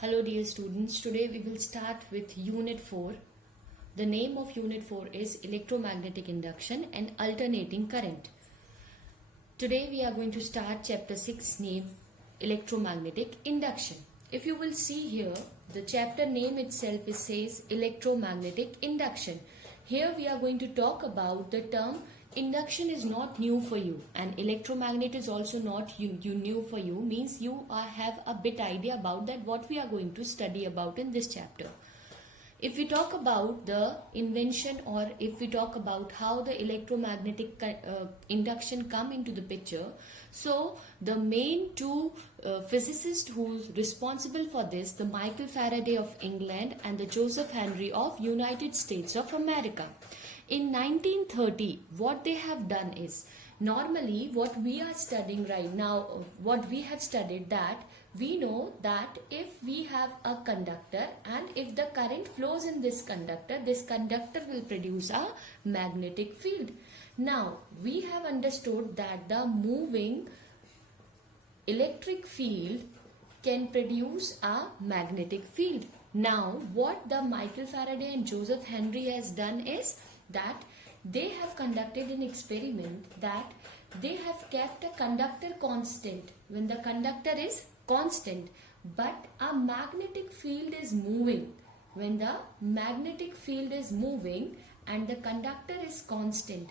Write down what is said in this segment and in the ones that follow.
Hello dear students, today we will start with Unit 4. The name of Unit 4 is Electromagnetic Induction and Alternating Current. Today we are going to start Chapter 6 named Electromagnetic Induction. If you will see here, the chapter name itself says Electromagnetic Induction. Here we are going to talk about the term induction is not new for you and electromagnet is also not new for you, means you have a bit idea about that what we are going to study about in this chapter. If we talk about the invention, or if we talk about how the electromagnetic induction come into the picture, so the main two physicists who's responsible for this, the Michael Faraday of England and the Joseph Henry of United States of America. In 1930, what they have done is, normally what we are studying right now, what we have studied, that we know that if we have a conductor and if the current flows in this conductor will produce a magnetic field. Now, we have understood that the moving electric field can produce a magnetic field. Now, what the Michael Faraday and Joseph Henry has done is that they have conducted an experiment that they have kept a conductor constant when the conductor is constant, but a magnetic field is moving. When the magnetic field is moving and the conductor is constant,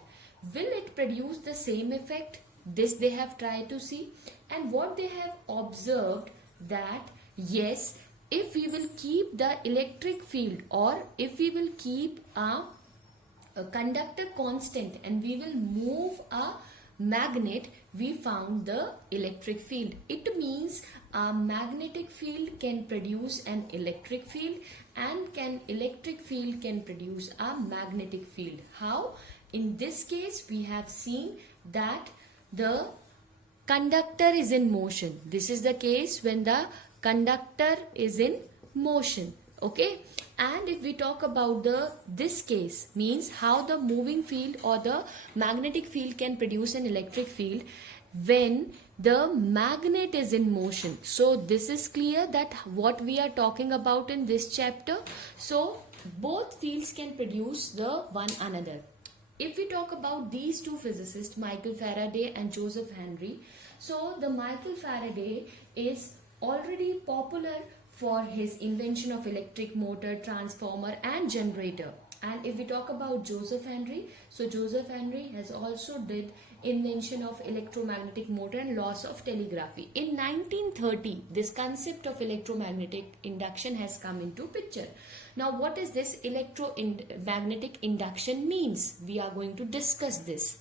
will it produce the same effect? This they have tried to see, and what they have observed that yes, if we will keep the electric field, or if we will keep a conductor constant and we will move a magnet, we found the electric field. It means a magnetic field can produce an electric field, and electric field can produce a magnetic field. How? In this case, we have seen that the conductor is in motion. This is the case when the conductor is in motion. Okay, and if we talk about this case, means how the moving field or the magnetic field can produce an electric field when the magnet is in motion. So this is clear that what we are talking about in this chapter. So both fields can produce the one another. If we talk about these two physicists, Michael Faraday and Joseph Henry, so the Michael Faraday is already popular for his invention of electric motor, transformer and generator. And if we talk about Joseph Henry, so Joseph Henry has also did invention of electromagnetic motor and laws of telegraphy. In 1930, this concept of electromagnetic induction has come into picture. Now, what is this electromagnetic induction means? We are going to discuss this.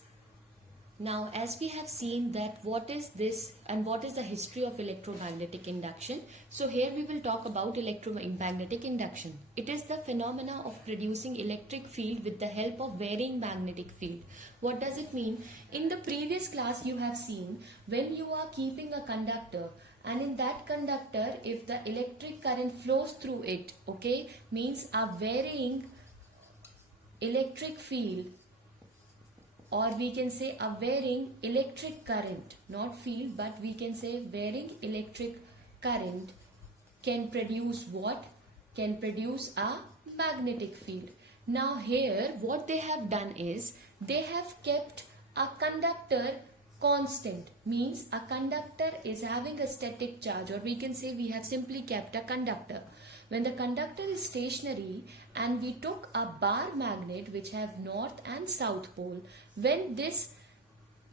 Now, as we have seen that what is this and what is the history of electromagnetic induction, so here we will talk about electromagnetic induction. It is the phenomena of producing electric field with the help of varying magnetic field. What does it mean? In the previous class you have seen, when you are keeping a conductor, and in that conductor if the electric current flows through it, okay, means a varying electric field, or we can say a varying electric current, not field, but we can say varying electric current can produce what? Can produce a magnetic field. Now here what they have done is, they have kept a conductor constant, means a conductor is having a static charge, or we can say we have simply kept a conductor. When the conductor is stationary and we took a bar magnet which have north and south pole, when this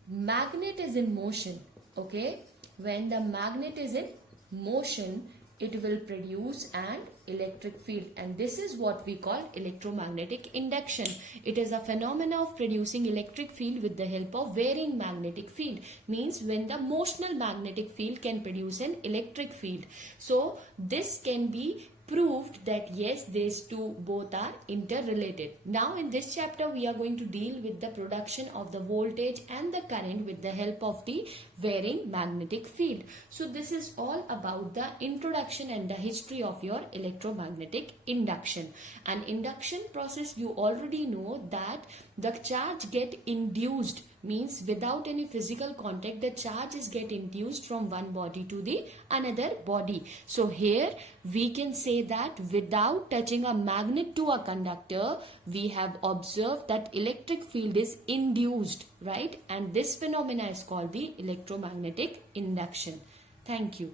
magnet is in motion, okay, when the magnet is in motion, it will produce an electric field, and this is what we call electromagnetic induction. It is a phenomena of producing electric field with the help of varying magnetic field, means when the motional magnetic field can produce an electric field. So this can be proved that yes, these two both are interrelated. Now in this chapter we are going to deal with the production of the voltage and the current with the help of the varying magnetic field. So this is all about the introduction and the history of your electromagnetic induction. And induction process, you already know that the charge get induced means without any physical contact the charges get induced from one body to the another body. So here we can say that without touching a magnet to a conductor, we have observed that electric field is induced, right? And this phenomena is called the electromagnetic induction. Thank you.